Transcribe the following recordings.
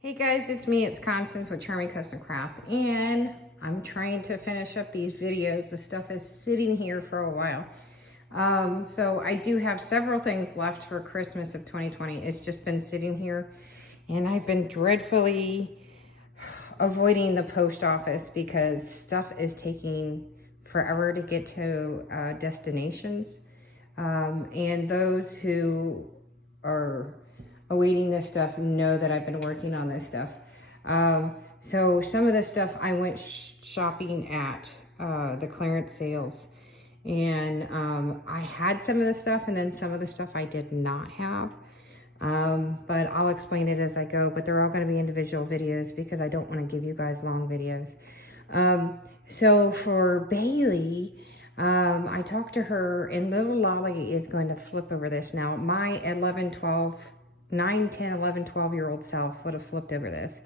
Hey guys, it's me, it's Constance with Charming Custom Crafts, and I'm trying to finish up these videos. The stuff is sitting here for a while. So I do have several things left for Christmas of 2020. It's just been sitting here, and I've been dreadfully avoiding the post office because stuff is taking forever to get to destinations. And those who are awaiting this stuff know that I've been working on this stuff. So some of this stuff I went shopping at the clearance sales, and I had some of the stuff, and then some of the stuff I did not have. But I'll explain it as I go, but they're all going to be individual videos because I don't want to give you guys long videos. So for Bailey, I talked to her, and little Loli is going to flip over this. Now, my 9, 10, 11, 12-year-old self would have flipped over this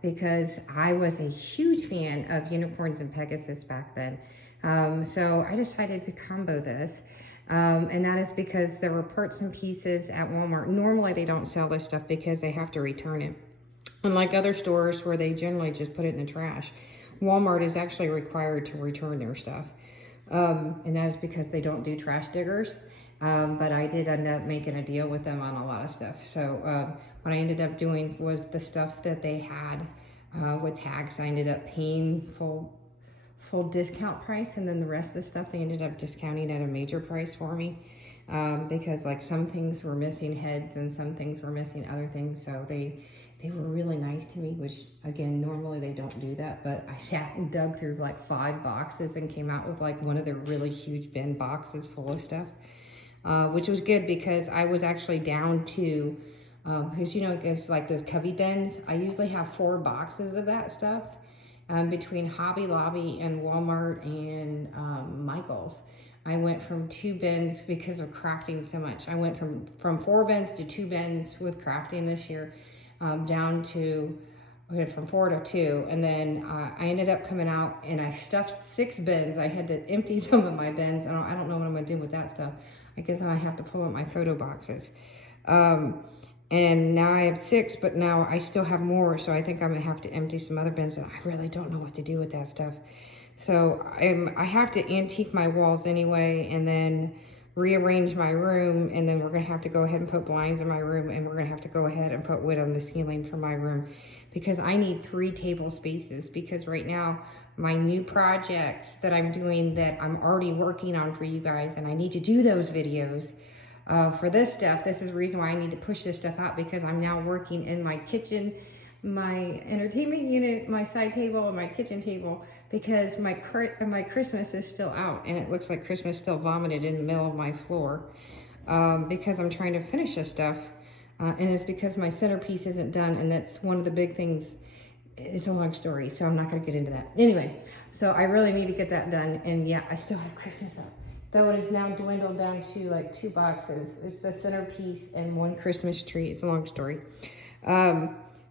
because I was a huge fan of unicorns and Pegasus back then. So I decided to combo this, and that is because there were parts and pieces at Walmart. Normally, they don't sell this stuff because they have to return it. Unlike other stores where they generally just put it in the trash, Walmart is actually required to return their stuff. And that is because they don't do trash diggers. But I did end up making a deal with them on a lot of stuff. So what I ended up doing was the stuff that they had with tags, I ended up paying full discount price, and then the rest of the stuff they ended up discounting at a major price for me because like some things were missing heads and some things were missing other things. So they were really nice to me, which again, normally they don't do that, but I sat and dug through like 5 boxes and came out with like one of the really huge bin boxes full of stuff. Which was good because I was actually down to, because you know, it's like those cubby bins. I usually have 4 boxes of that stuff between Hobby Lobby and Walmart and Michael's. I went from 2 bins because of crafting so much. I went from 4 bins to 2 bins with crafting this year, down to, from 4 to 2. And then I ended up coming out and I stuffed 6 bins. I had to empty some of my bins. I don't know what I'm gonna do with that stuff. I guess I have to pull out my photo boxes. And now I have 6, but now I still have more. So I think I'm gonna have to empty some other bins, and I really don't know what to do with that stuff. So I have to antique my walls anyway, and then rearrange my room, and then we're gonna have to go ahead and put blinds in my room, and we're gonna have to go ahead and put wood on the ceiling for my room because I need 3 table spaces, because right now my new projects that I'm doing that I'm already working on for you guys, and I need to do those videos for this stuff. This is the reason why I need to push this stuff out, because I'm now working in my kitchen, my entertainment unit, my side table, and my kitchen table, because my Christmas is still out, and it looks like Christmas still vomited in the middle of my floor because I'm trying to finish this stuff. And it's because my centerpiece isn't done, and that's one of the big things. It's a long story, so I'm not going to get into that. Anyway, so I really need to get that done, and yeah, I still have Christmas up. Though it is now dwindled down to like 2 boxes. It's the centerpiece and 1 Christmas tree. It's a long story.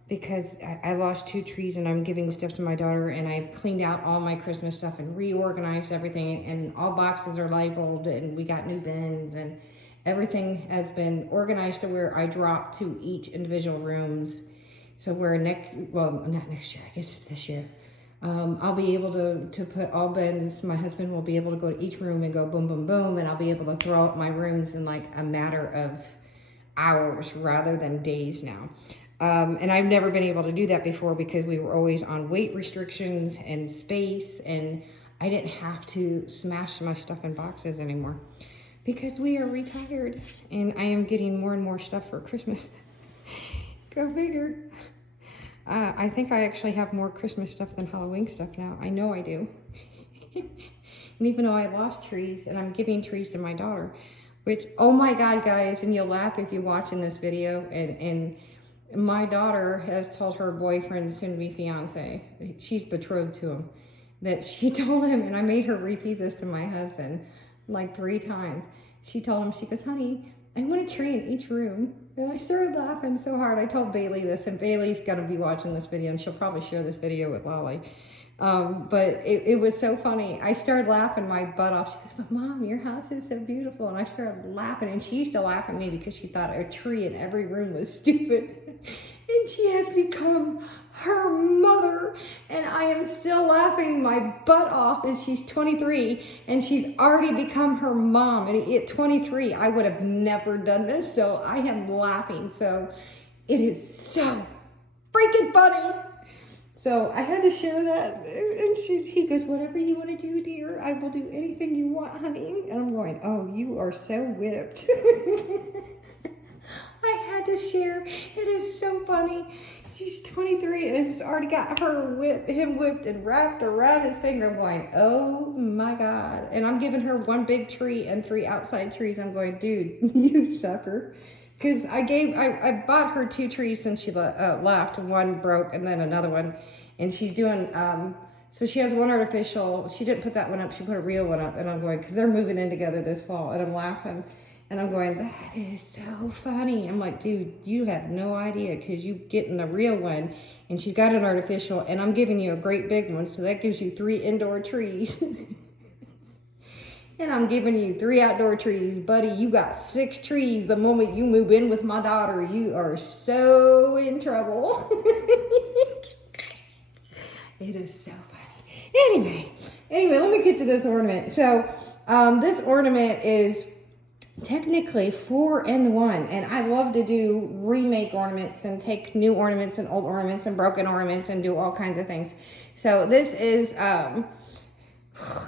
Because I lost 2 trees, and I'm giving stuff to my daughter, and I've cleaned out all my Christmas stuff and reorganized everything, and all boxes are labeled, and we got new bins, and everything has been organized to where I drop to each individual rooms. So we're not next year, I guess it's this year. I'll be able to put all bins. My husband will be able to go to each room and go boom, boom, boom, and I'll be able to throw out my rooms in like a matter of hours rather than days now. And I've never been able to do that before because we were always on weight restrictions and space, and I didn't have to smash my stuff in boxes anymore because we are retired, and I am getting more and more stuff for Christmas. Go figure. I think I actually have more Christmas stuff than Halloween stuff now. I know I do. And even though I lost trees, and I'm giving trees to my daughter, which, oh my God, guys, and you'll laugh if you're watching this video, and my daughter has told her boyfriend, soon-to-be fiance, she's betrothed to him, that she told him, and I made her repeat this to my husband like 3 times. She told him, she goes, honey, I want a tree in each room. And I started laughing so hard. I told Bailey this, and Bailey's going to be watching this video, and she'll probably share this video with Loli. But it was so funny. I started laughing my butt off. She goes, but Mom, your house is so beautiful. And I started laughing, and she used to laugh at me because she thought a tree in every room was stupid. And she has become her mother. And I am still laughing my butt off as she's 23 and she's already become her mom. And at 23, I would have never done this. So I am laughing. So it is so freaking funny. So I had to share that. And he goes, whatever you want to do, dear, I will do anything you want, honey. And I'm going, oh, you are so whipped. I had to share. It is so funny. She's 23 and has already got him whipped and wrapped around his finger. I'm going, oh my God. And I'm giving her one big tree and 3 outside trees. I'm going, dude, you sucker. Because I bought her 2 trees since she left. One broke and then another one. And she's doing, so she has one artificial. She didn't put that one up. She put a real one up. And I'm going, because they're moving in together this fall. And I'm laughing. And I'm going, that is so funny. I'm like, dude, you have no idea because you getting a real one and she's got an artificial and I'm giving you a great big one. So that gives you 3 indoor trees. And I'm giving you 3 outdoor trees. Buddy, you got 6 trees. The moment you move in with my daughter, you are so in trouble. It is so funny. Anyway, let me get to this ornament. So this ornament is technically 4-in-1, and I love to do remake ornaments and take new ornaments and old ornaments and broken ornaments and do all kinds of things. So this is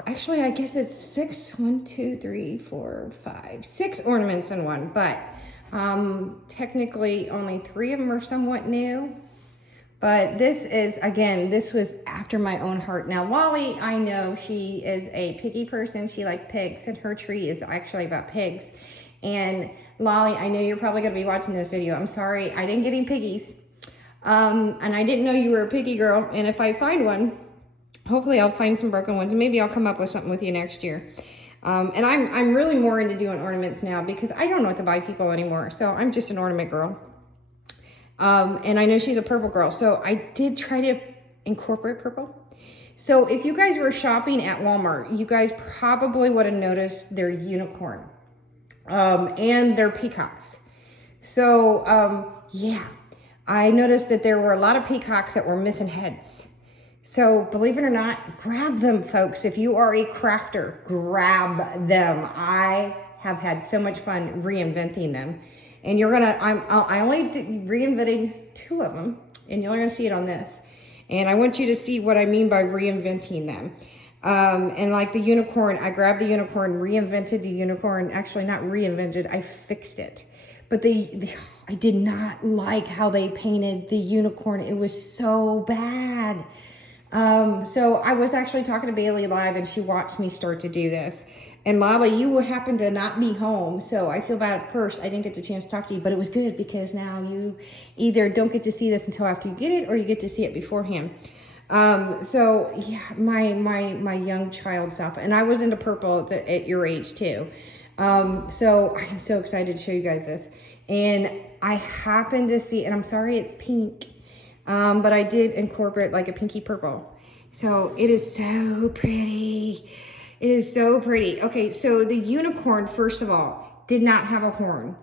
actually I guess it's 6 ornaments in one, but technically only 3 of them are somewhat new. But this is, again, this was after my own heart. Now, Loli, I know she is a piggy person. She likes pigs, and her tree is actually about pigs. And Loli, I know you're probably going to be watching this video. I'm sorry, I didn't get any piggies. And I didn't know you were a piggy girl. And if I find one, hopefully I'll find some broken ones. Maybe I'll come up with something with you next year. And I'm really more into doing ornaments now because I don't know what to buy people anymore. So I'm just an ornament girl. And I know she's a purple girl, so I did try to incorporate purple. So if you guys were shopping at Walmart, you guys probably would have noticed their unicorn, and their peacocks. So, yeah, I noticed that there were a lot of peacocks that were missing heads. So believe it or not, grab them, folks. If you are a crafter, grab them. I have had so much fun reinventing them. And you're gonna, I only reinvented 2 of them, and you're gonna see it on this. And I want you to see what I mean by reinventing them. And like the unicorn, I grabbed the unicorn, reinvented the unicorn. Actually, not reinvented, I fixed it. But I did not like how they painted the unicorn. It was so bad. So I was actually talking to Bailey live, and she watched me start to do this. And Loli, you happen to not be home, so I feel bad at first. I didn't get the chance to talk to you, but it was good because now you either don't get to see this until after you get it, or you get to see it beforehand. So yeah, my young child self, and I was into purple at your age too. So I am so excited to show you guys this. And I happened to see, and I'm sorry it's pink, but I did incorporate like a pinky purple. So it is so pretty. It is so pretty. Okay, so the unicorn, first of all, did not have a horn.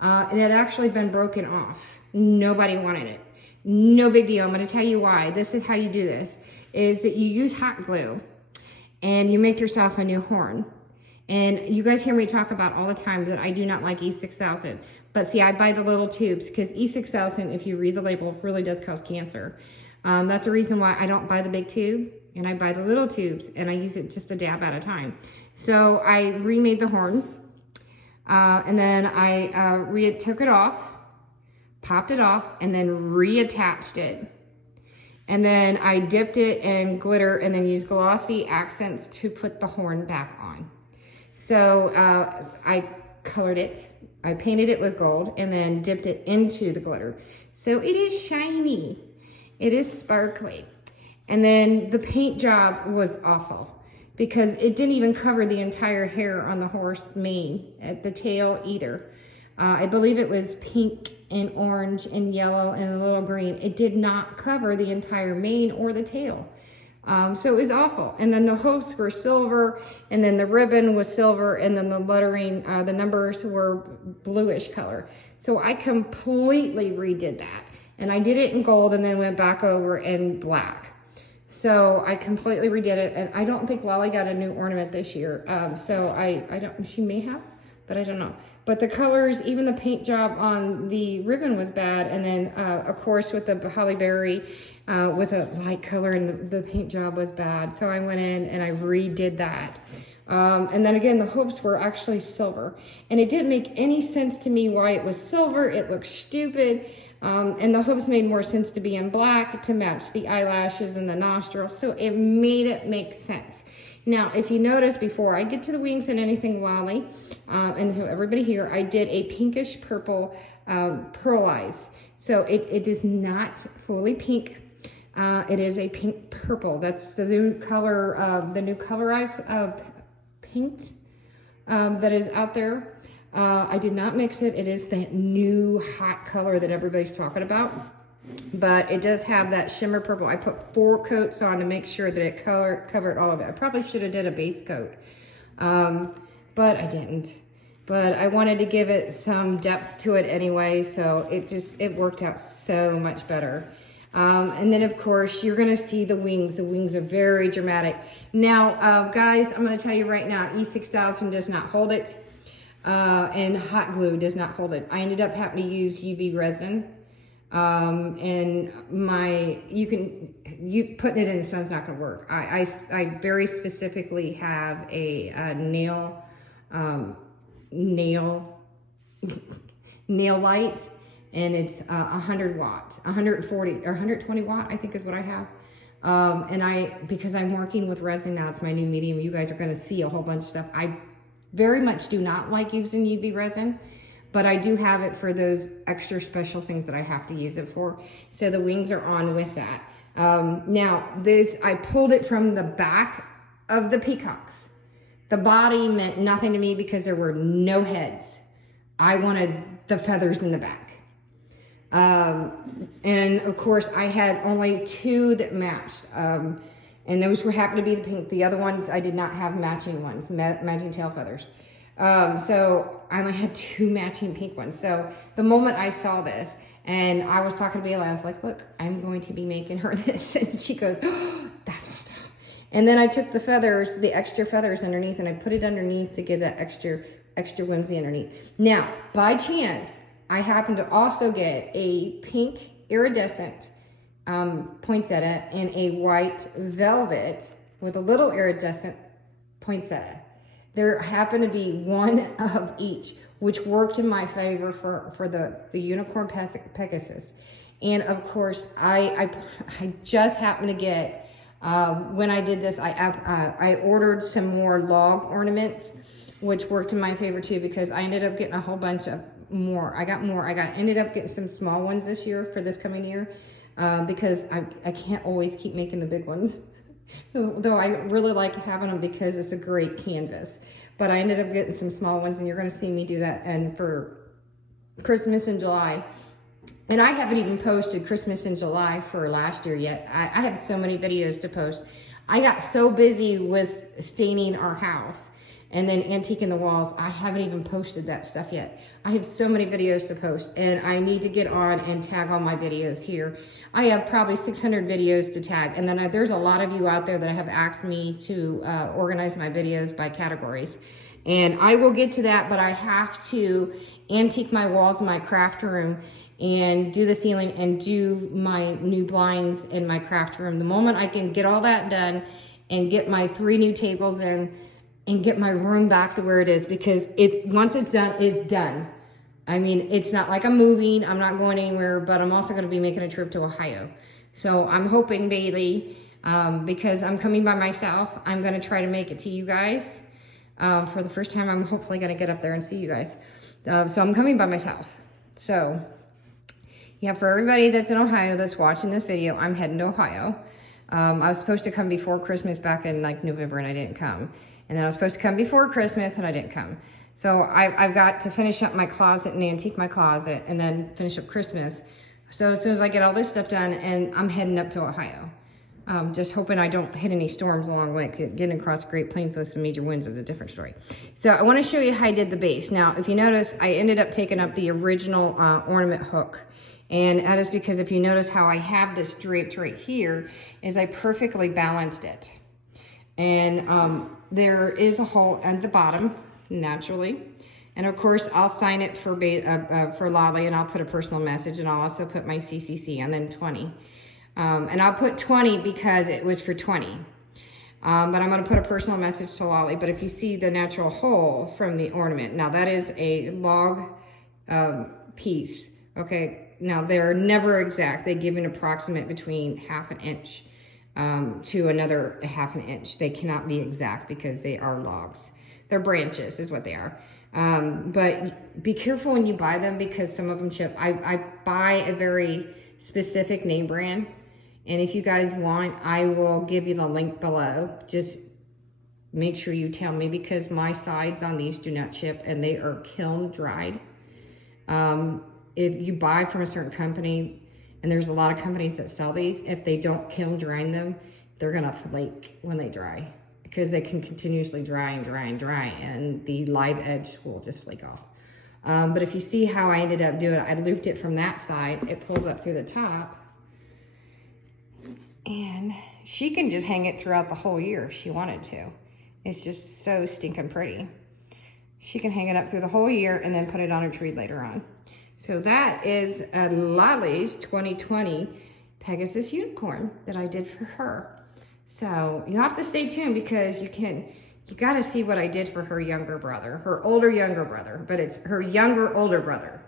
It had actually been broken off. Nobody wanted it. No big deal. I'm going to tell you why. This is how you do this, is that you use hot glue and you make yourself a new horn. And you guys hear me talk about all the time that I do not like E6000. But see, I buy the little tubes because E6000, if you read the label, really does cause cancer. That's the reason why I don't buy the big tube. And I buy the little tubes and I use it just a dab at a time. So I remade the horn, and then I took it off, popped it off, and then reattached it. And then I dipped it in glitter and then used glossy accents to put the horn back on. So I colored it, I painted it with gold, and then dipped it into the glitter. So it is shiny, it is sparkly. And then the paint job was awful because it didn't even cover the entire hair on the horse mane at the tail either. I believe it was pink and orange and yellow and a little green. It did not cover the entire mane or the tail. So it was awful. And then the hooves were silver, and then the ribbon was silver, and then the lettering, the numbers were bluish color. So I completely redid that. And I did it in gold and then went back over in black. So I completely redid it. And I don't think Loli got a new ornament this year. So I don't, she may have, but I don't know. But the colors, even the paint job on the ribbon was bad. And then, of course, with the holly berry, with a light color, and the paint job was bad. So I went in and I redid that. And then again, the hooves were actually silver. And it didn't make any sense to me why it was silver. It looked stupid. And the hooves made more sense to be in black to match the eyelashes and the nostrils. So it made it make sense. Now, if you notice, before I get to the wings and anything Loli, and to everybody here, I did a pinkish purple pearl eyes. So it is not fully pink. It is a pink purple. That's the new color eyes paint that is out there. I did not mix it. It is that new hot color that everybody's talking about. But it does have that shimmer purple. I put 4 coats on to make sure that it covered all of it. I probably should have did a base coat, but I didn't. But I wanted to give it some depth to it anyway, so it worked out so much better. And then of course you're gonna see the wings. The wings are very dramatic. Now, guys, I'm gonna tell you right now, E6000 does not hold it, and hot glue does not hold it. I ended up having to use UV resin. And putting it in the sun's not going to work. I very specifically have a nail light, and it's 100 watt, 140 or 120 watt, I think is what I have. And because I'm working with resin now, it's my new medium. You guys are going to see a whole bunch of stuff. I very much do not like using UV resin, but I do have it for those extra special things that I have to use it for. So the wings are on with that. Now I pulled it from the back of the peacocks. The body meant nothing to me because there were no heads. I wanted the feathers in the back. And of course I had only 2 that matched. And those happened to be the pink. The other ones, I did not have matching ones, matching tail feathers. So I only had 2 matching pink ones. So the moment I saw this, and I was talking to Bayla, I was like, look, I'm going to be making her this. And she goes, oh, that's awesome. And then I took the feathers, the extra feathers underneath, and I put it underneath to give that extra whimsy underneath. Now, by chance, I happened to also get a pink iridescent poinsettia and a white velvet with a little iridescent poinsettia. There happened to be 1 of each, which worked in my favor for the unicorn Pegasus. And of course, I just happened to get, when I did this, I ordered some more log ornaments, which worked in my favor too, because I ended up getting a whole bunch of more. I ended up getting some small ones this year for this coming year, because I can't always keep making the big ones. Though I really like having them because it's a great canvas. But I ended up getting some small ones, and you're going to see me do that and for Christmas in July. And I haven't even posted Christmas in July for last year yet. I have so many videos to post. I got so busy with staining our house and then antiquing the walls, I haven't even posted that stuff yet. I have so many videos to post, and I need to get on and tag all my videos here. I have probably 600 videos to tag, and then there's a lot of you out there that have asked me to organize my videos by categories. And I will get to that, but I have to antique my walls in my craft room and do the ceiling and do my new blinds in my craft room. The moment I can get all that done and get my 3 new tables in and get my room back to where it is, because once it's done, it's done. I mean, it's not like I'm moving, I'm not going anywhere, but I'm also gonna be making a trip to Ohio. So I'm hoping, Bailey, because I'm coming by myself, I'm gonna try to make it to you guys. For the first time, I'm hopefully gonna get up there and see you guys. So I'm coming by myself. So yeah, for everybody that's in Ohio that's watching this video, I'm heading to Ohio. I was supposed to come before Christmas back in like November, and I didn't come. And then I was supposed to come before Christmas, and I didn't come. So I've got to finish up my closet and antique my closet, and then finish up Christmas. So as soon as I get all this stuff done, and I'm heading up to Ohio. Just hoping I don't hit any storms along the way. Getting across Great Plains with some major winds is a different story. So I want to show you how I did the base. Now, if you notice, I ended up taking up the original ornament hook. And that is because if you notice how I have this draped right here, is I perfectly balanced it. And there is a hole at the bottom, naturally. And of course, I'll sign it for Loli, and I'll put a personal message, and I'll also put my CCC, and then 20. And I'll put 20 because it was for 20. But I'm going to put a personal message to Loli. But if you see the natural hole from the ornament, now that is a log piece. Okay. Now they're never exact. They give an approximate between ½ an inch to another ½ an inch. They cannot be exact because they are logs. They're branches is what they are. But be careful when you buy them because some of them chip. I buy a very specific name brand. And if you guys want, I will give you the link below. Just make sure you tell me because my sides on these do not chip and they are kiln dried. If you buy from a certain company, and there's a lot of companies that sell these, if they don't kiln dry them, they're gonna flake when they dry because they can continuously dry and dry and dry and the live edge will just flake off. But if you see how I ended up doing it, I looped it from that side, it pulls up through the top, and she can just hang it throughout the whole year if she wanted to. It's just so stinking pretty. She can hang it up through the whole year and then put it on her tree later on. So that is Loli's 2020 Pegasus unicorn that I did for her. So you'll have to stay tuned because you got to see what I did for her younger brother, her older younger brother, but it's her younger older brother.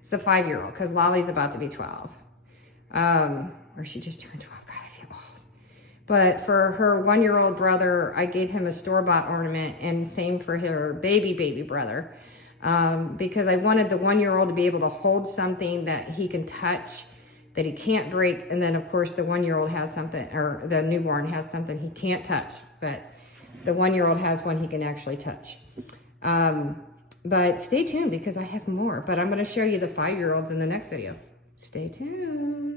It's the 5-year-old because Loli's about to be 12. Or she just turned 12. God, I feel old. But for her 1-year-old brother, I gave him a store-bought ornament, and same for her baby brother. Because I wanted the 1-year-old to be able to hold something that he can touch, that he can't break. And then of course the 1-year-old has something, or the newborn has something he can't touch, but the 1-year-old has one he can actually touch. But stay tuned because I have more, but I'm going to show you the 5-year-olds in the next video. Stay tuned.